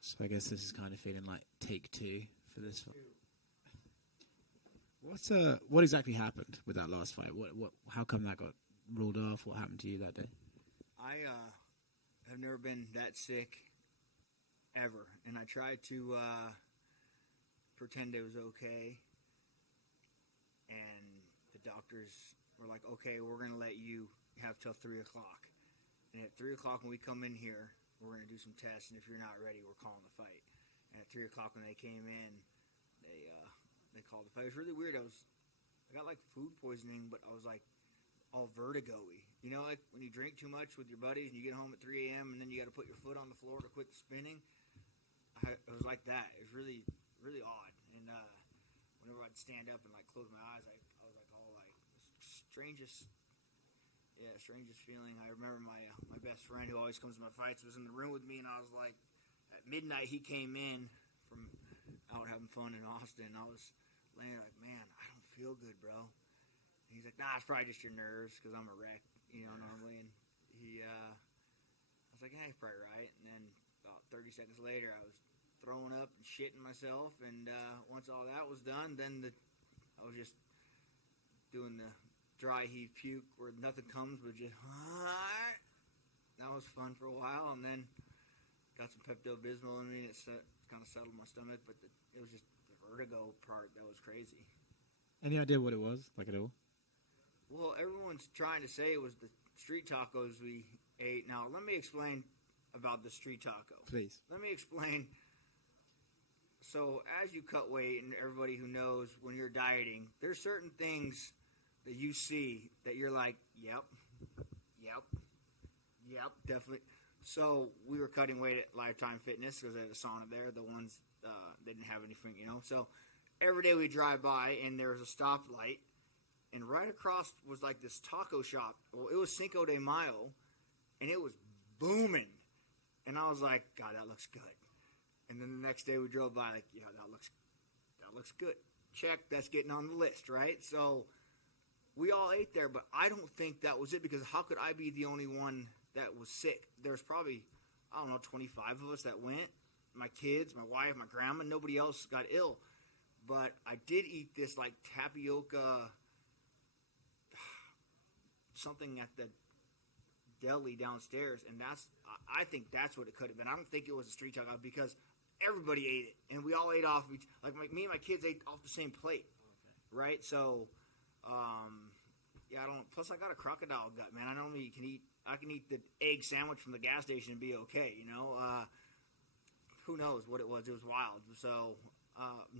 So I guess this is kind of feeling like take two for this one. What exactly happened with that last fight? How come that got ruled off? What happened to you that day? I have never been that sick ever, and I tried to pretend it was okay, and the doctors were like, okay, we're going to let you have till 3 o'clock, and at 3 o'clock when we come in here, we're going to do some tests, and if you're not ready, we're calling the fight. And at 3 o'clock when they came in, they called the fight. It was really weird. I got like food poisoning, but I was like all vertigo-y. You know, like when you drink too much with your buddies and you get home at 3 a.m. and then you got to put your foot on the floor to quit spinning. It was like that. It was really, really odd. And whenever I'd stand up and like close my eyes, I was like all like strangest feeling. I remember my best friend who always comes to my fights was in the room with me, and I was like, at midnight he came in from out having fun in Austin. I was laying there like, man, I don't feel good, bro. And he's like, nah, it's probably just your nerves because I'm a wreck, you know, normally. And I was like, yeah, he's probably right. And then about 30 seconds later, I was throwing up and shitting myself. And once all that was done, then I was just doing the dry heave puke where nothing comes but just, that was fun for a while. And then got some Pepto-Bismol in me, and it kind of settled my stomach. But it was just the vertigo part that was crazy. Any idea what it was, like at all? Well, everyone's trying to say it was the street tacos we ate. Now, let me explain about the street taco. Please. Let me explain. So, as you cut weight, and everybody who knows when you're dieting, there's certain things that you see that you're like, yep, definitely. So, we were cutting weight at Lifetime Fitness because they had a sauna there. The ones didn't have anything, you know. So, every day we drive by, and there was a stoplight, and right across was like this taco shop. Well, it was Cinco de Mayo, and it was booming. And I was like, God, that looks good. And then the next day we drove by, like, yeah, that looks good. Check, that's getting on the list, right? So we all ate there, but I don't think that was it, because how could I be the only one that was sick? There's probably, 25 of us that went. My kids, my wife, my grandma, nobody else got ill. But I did eat this, like, tapioca something at the deli downstairs, and I think that's what it could have been. I don't think it was a street taco because everybody ate it, and we all ate off each, like me and my kids ate off the same plate, right? So, plus I got a crocodile gut, man. I can eat the egg sandwich from the gas station and be okay, you know? Who knows what it was? It was wild. So,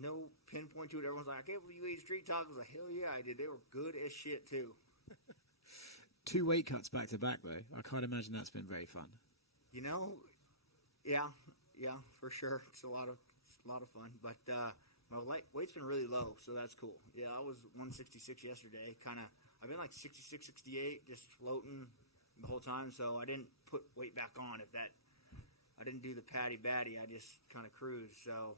no pinpoint to it. Everyone's like, I can't believe you ate street tacos. Like, hell yeah, I did. They were good as shit, too. 2 weight cuts back to back, though. I can't imagine that's been very fun. You know, yeah, for sure. It's a lot of fun. But my weight's been really low, so that's cool. Yeah, I was 166 yesterday. I've been like 66, 68, just floating the whole time. So I didn't put weight back on. I didn't do the patty batty. I just kind of cruised. So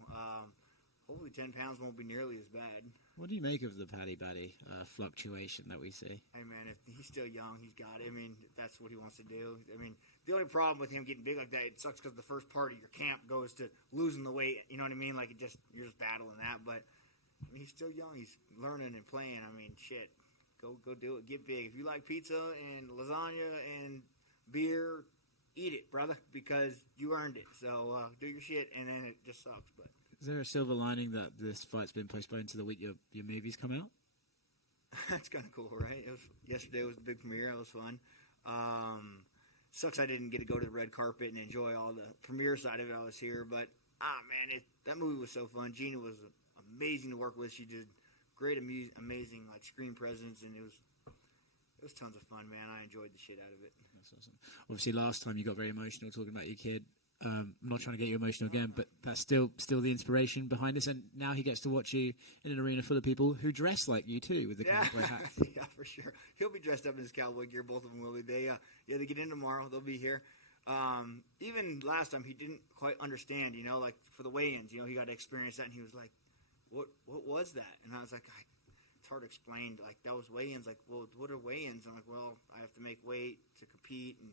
hopefully 10 pounds won't be nearly as bad. What do you make of the patty batty fluctuation that we see? Hey, man, if he's still young, he's got it. I mean, if that's what he wants to do. I mean, the only problem with him getting big like that, it sucks because the first part of your camp goes to losing the weight. You know what I mean? Like, you're just battling that. But, I mean, he's still young. He's learning and playing. I mean, shit, go do it. Get big. If you like pizza and lasagna and beer, eat it, brother, because you earned it. So do your shit, and then it just sucks. But is there a silver lining that this fight's been postponed to the week your movies come out? That's kind of cool, right? Yesterday was the big premiere. It was fun. Sucks I didn't get to go to the red carpet and enjoy all the premiere side of it. I was here, but man, that movie was so fun. Gina was amazing to work with. She did great, amazing like screen presence, and it was tons of fun, man. I enjoyed the shit out of it. That's awesome. Obviously, last time you got very emotional talking about your kid. I'm not trying to get you emotional again, but that's still the inspiration behind this. And now he gets to watch you in an arena full of people who dress like you too, with the cowboy hat. Yeah, for sure. He'll be dressed up in his cowboy gear. Both of them will be. They get in tomorrow. They'll be here. Even last time, he didn't quite understand. You know, like for the weigh-ins, you know, he got to experience that, and he was like, "What was that?" And I was like, "It's hard to explain. Like that was weigh-ins. Like, well, what are weigh-ins?" I'm like, "Well, I have to make weight to compete and."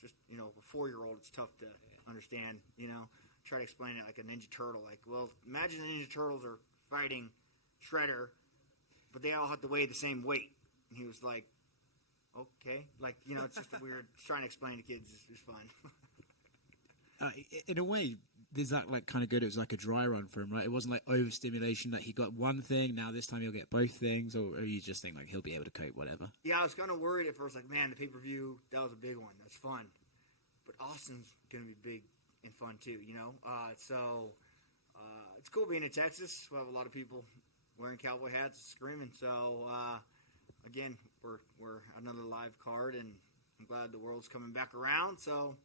Just, you know, a 4-year-old, it's tough to understand, you know. try to explain it like a Ninja Turtle. Like, well, imagine the Ninja Turtles are fighting Shredder, but they all have to weigh the same weight. And he was like, okay. Like, it's just a weird, trying to explain to kids is fun. In a way, is that like kind of good? It was like a dry run for him, right? It wasn't like overstimulation that he got one thing, now this time he'll get both things, or you just think like he'll be able to cope, whatever? Yeah, I was kind of worried at first, like, man, the pay-per-view, that was a big one. That's fun. But Austin's going to be big and fun too, So it's cool being in Texas. We have a lot of people wearing cowboy hats, screaming. So again, we're another live card, and I'm glad the world's coming back around. So it'll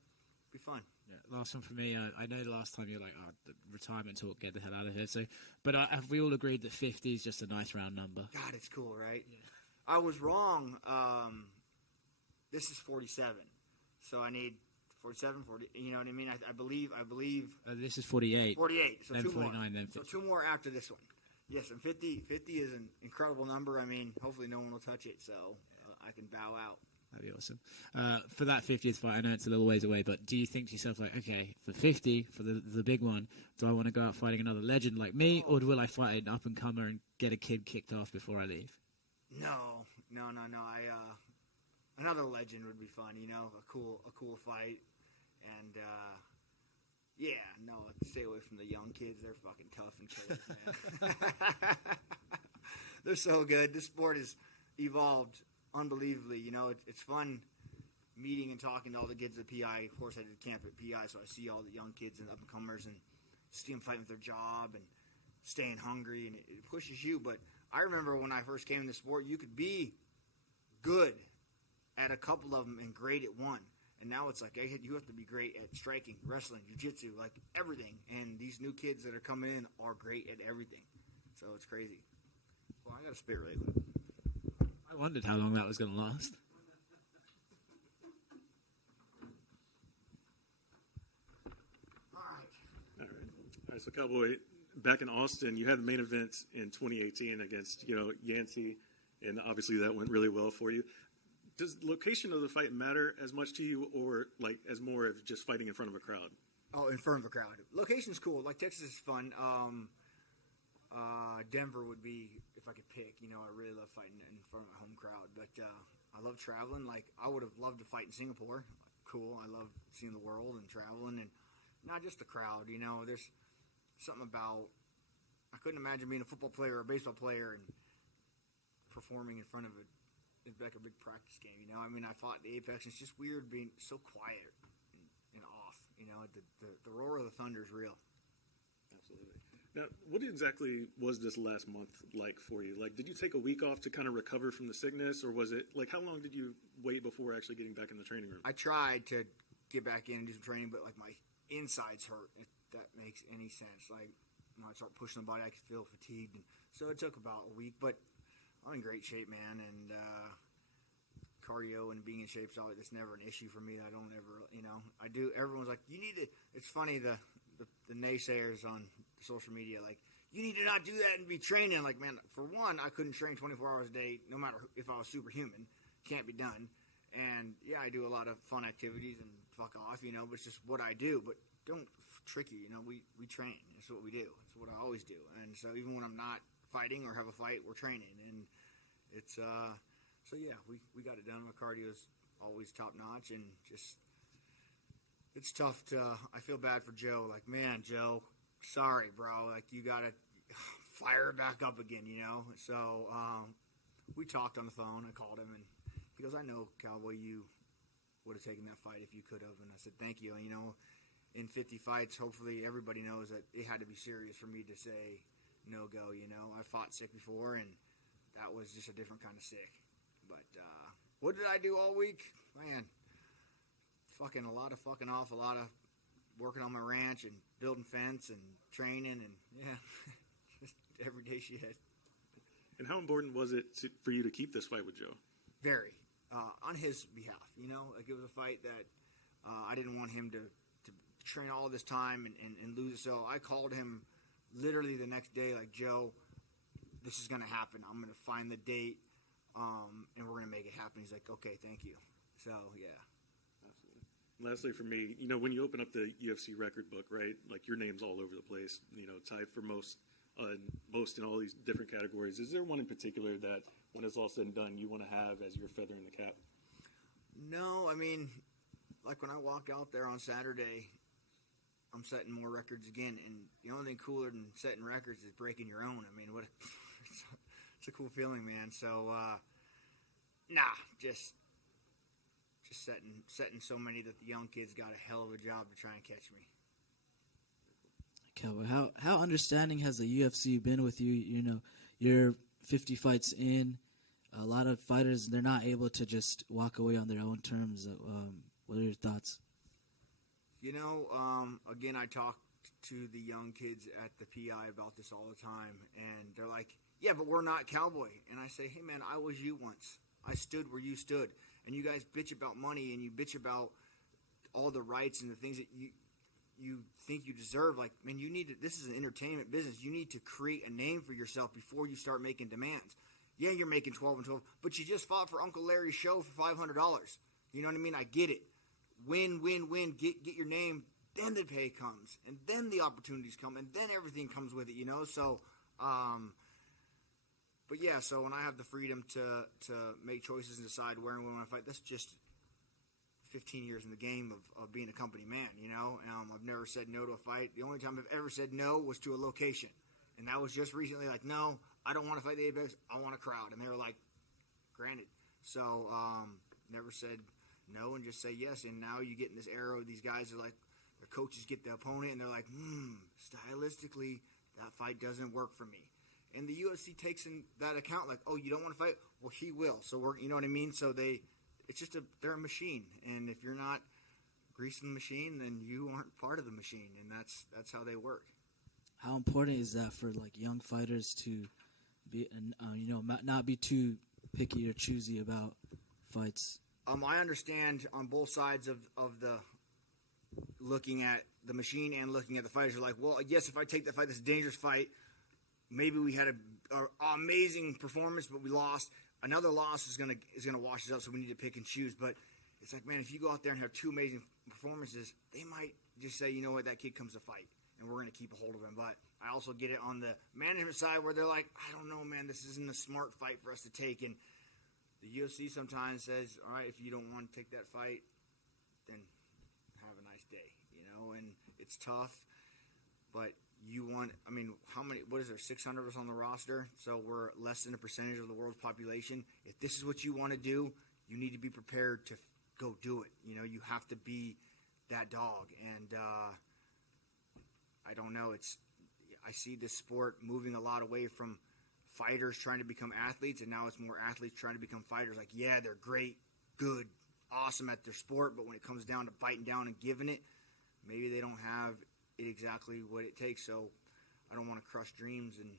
be fun. Yeah, last one for me. I know the last time you were like, the retirement talk, get the hell out of here. So, but have we all agreed that 50 is just a nice round number? God, it's cool, right? Yeah. I was wrong. This is 47, so I need 47, 40. You know what I mean? I believe. This is 48. 48. So then 2 49. more. Then 50. So 2 more after this one. Yes, and 50 is an incredible number. I mean, hopefully no one will touch it, so I can bow out. That'd be awesome. For that 50th fight, I know it's a little ways away, but do you think to yourself, like, okay, for 50, for the big one, do I want to go out fighting another legend like me, or will I fight an up-and-comer and get a kid kicked off before I leave? No. Another legend would be fun, a cool fight. And, stay away from the young kids. They're fucking tough and crazy, man. They're so good. This sport has evolved unbelievably. It's fun meeting and talking to all the kids at PI. Of course, I did camp at PI, so I see all the young kids and up-and-comers and see them fighting with their job and staying hungry, and it pushes you. But I remember when I first came in the sport, you could be good at a couple of them and great at one. And now it's like you have to be great at striking, wrestling, jiu-jitsu, like everything. And these new kids that are coming in are great at everything. So it's crazy. Well, I got to spit really quick. I wondered how long that was going to last. All right. So, Cowboy, back in Austin, you had the main event in 2018 against, Yancey, and obviously that went really well for you. Does the location of the fight matter as much to you, or like as more of just fighting in front of a crowd? Oh, in front of a crowd. Location's cool. Like, Texas is fun. Denver would be, if I could pick. I really love fighting in front of my home crowd. But I love traveling. Like, I would have loved to fight in Singapore. Cool. I love seeing the world and traveling, and not just the crowd. There's something about, I couldn't imagine being a football player or a baseball player and performing in front of it's like a big practice game, I mean, I fought the Apex, and it's just weird being so quiet and off, the roar of the thunder is real. Absolutely. Now, what exactly was this last month like for you? Like, did you take a week off to kind of recover from the sickness, or was it, like, how long did you wait before actually getting back in the training room? I tried to get back in and do some training, but, like, my insides hurt, if that makes any sense. Like, when I start pushing the body, I could feel fatigued, and so it took about a week, but I'm in great shape, man, and cardio and being in shape is always, that's never an issue for me. I don't ever, I do. Everyone's like, you need to. It's funny the naysayers on social media, like, you need to not do that and be training. Like, man, for one, I couldn't train 24 hours a day, no matter if I was superhuman. Can't be done. And yeah, I do a lot of fun activities and fuck off, but it's just what I do. But don't trick you, we train. It's what we do. It's what I always do. And so even when I'm not fighting or have a fight, we're training, and it's so yeah, we got it done. My cardio's always top notch, and just it's tough to. I feel bad for Joe. Like, man, Joe, sorry, bro. Like, you gotta fire it back up again, So we talked on the phone. I called him, and he goes, "I know, Cowboy, you would have taken that fight if you could have." And I said, "Thank you." And, in 50 fights, hopefully everybody knows that it had to be serious for me to say no go, I fought sick before, and that was just a different kind of sick. But what did I do all week? Man, fucking a lot of fucking off, a lot of working on my ranch and building fence and training, and yeah, just everyday shit. And how important was it for you to keep this fight with Joe? Very. On his behalf, like, it was a fight that I didn't want him to train all this time and lose it. So I called him literally the next day, like, Joe, this is going to happen. I'm going to find the date, and we're going to make it happen. He's like, okay, thank you. So, yeah. Absolutely. Lastly, for me, you know, when you open up the UFC record book, right, like your name's all over the place, you know, tied for most in all these different categories. Is there one in particular that, when it's all said and done, you want to have as your feather in the cap? No, I mean, like when I walk out there on Saturday, I'm setting more records again, and the only thing cooler than setting records is breaking your own. I mean, it's a cool feeling, man. So, just setting so many that the young kids got a hell of a job to try and catch me. Cowboy, how understanding has the UFC been with you? You know, you're 50 fights in. A lot of fighters, they're not able to just walk away on their own terms. What are your thoughts? You know, again, I talk to the young kids at the PI about this all the time, and they're like, yeah, but we're not Cowboy. And I say, hey, man, I was you once. I stood where you stood. And you guys bitch about money, and you bitch about all the rights and the things that you think you deserve. Like, man, you need to, this is an entertainment business. You need to create a name for yourself before you start making demands. Yeah, you're making 12 and 12, but you just fought for Uncle Larry's show for $500. You know what I mean? I get it. Win, win, win. Get your name. Then the pay comes, and then the opportunities come, and then everything comes with it, you know? So, but yeah, so when I have the freedom to make choices and decide where and when I want to fight, that's just 15 years in the game of being a company man, you know? I've never said no to a fight. The only time I've ever said no was to a location. And that was just recently, like, no, I don't want to fight the Apex. I want a crowd. And they were like, granted. So, never said no and just say yes. And now you get in this era where these guys are like, their coaches get the opponent and they're like, stylistically, that fight doesn't work for me. And the UFC takes in that account, like, oh, you don't want to fight? Well, he will. So you know what I mean? So they're a machine. And if you're not greasing the machine, then you aren't part of the machine. And that's how they work. How important is that for like young fighters to be, not be too picky or choosy about fights? I understand on both sides of the looking at the machine and looking at the fighters. Are like, well, yes, if I take that fight, this is a dangerous fight. Maybe we had an amazing performance, but we lost. Another loss is gonna wash us out, so we need to pick and choose. But it's like, man, if you go out there and have two amazing performances, they might just say, you know what, that kid comes to fight, and we're gonna keep a hold of him. But I also get it on the management side where they're like, I don't know, man, this isn't a smart fight for us to take. And the UFC sometimes says, all right, if you don't want to take that fight, then have a nice day, you know. And it's tough, but what is there, 600 of us on the roster? So we're less than a percentage of the world's population. If this is what you want to do, you need to be prepared to go do it. You know, you have to be that dog. And I don't know. I see this sport moving a lot away from fighters trying to become athletes, and now it's more athletes trying to become fighters. Like, yeah, they're great, good, awesome at their sport, but when it comes down to biting down and giving it, maybe they don't have exactly what it takes. So I don't want to crush dreams, and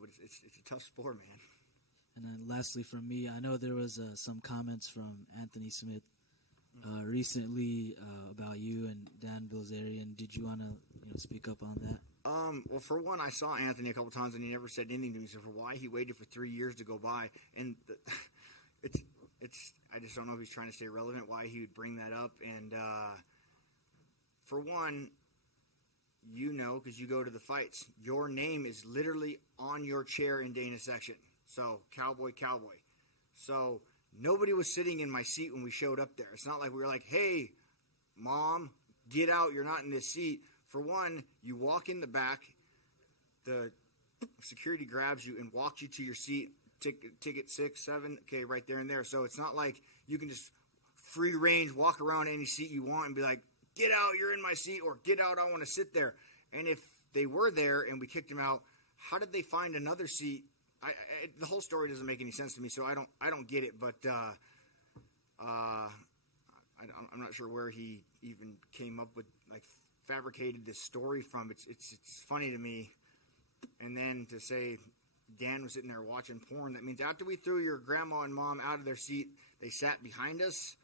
but it's a tough sport, man. And then lastly from me, I know there was some comments from Anthony Smith recently about you and Dan Bilzerian. Did you want to speak up on that? Well, for one, I saw Anthony a couple times, and he never said anything to me. So for why he waited for 3 years to go by, and I just don't know if he's trying to stay relevant. Why he would bring that up, and for one, because you go to the fights, your name is literally on your chair in Dana section. So Cowboy. So nobody was sitting in my seat when we showed up there. It's not like we were like, hey, Mom, get out. You're not in this seat. For one, you walk in the back, the security grabs you and walks you to your seat, ticket 6, 7, okay, right there and there. So it's not like you can just free range walk around any seat you want and be like, get out, you're in my seat, or get out, I want to sit there. And if they were there and we kicked them out, how did they find another seat? The whole story doesn't make any sense to me, so I don't get it. But I'm not sure where he even came up with, fabricated this story from. It's funny to me. And then to say Dan was sitting there watching porn, that means after we threw your grandma and mom out of their seat, they sat behind us.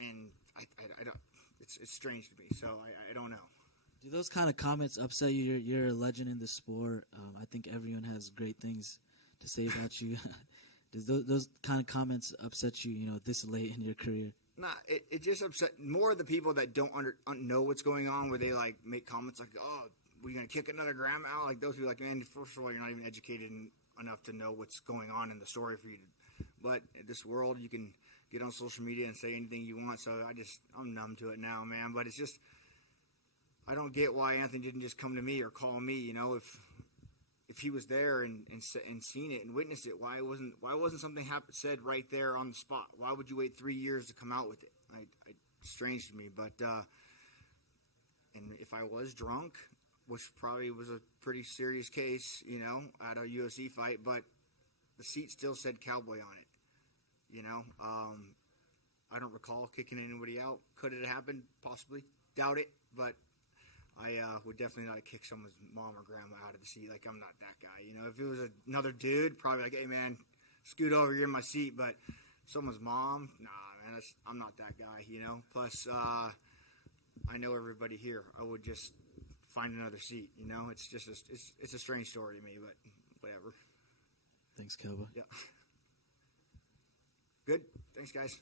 And I don't. It's strange to me, so I don't know. Do those kind of comments upset you? You're a legend in the sport. I think everyone has great things to say about you. Does those kind of comments upset you, this late in your career? Nah, it just upset more of the people that don't know what's going on, where they like make comments like, "Oh, we're gonna kick another grandma out." Like those people, like, man, first of all, you're not even educated enough to know what's going on in the story for you. But in this world, you can get on social media and say anything you want. So I'm numb to it now, man. But it's just, I don't get why Anthony didn't just come to me or call me. You know, if he was there and seen it and witnessed it, why wasn't something said right there on the spot? Why would you wait 3 years to come out with it? Strange to me. But and if I was drunk, which probably was a pretty serious case, you know, at a UFC fight, but the seat still said Cowboy on it. You know, I don't recall kicking anybody out. Could it have happened? Possibly. Doubt it, but I would definitely not kick someone's mom or grandma out of the seat. Like, I'm not that guy. You know, if it was another dude, probably like, hey, man, scoot over, you're in my seat. But someone's mom, nah, man, I'm not that guy, you know. Plus, I know everybody here. I would just find another seat, you know. It's just it's a strange story to me, but whatever. Thanks, Cowboy. Yeah. Good. Thanks, guys.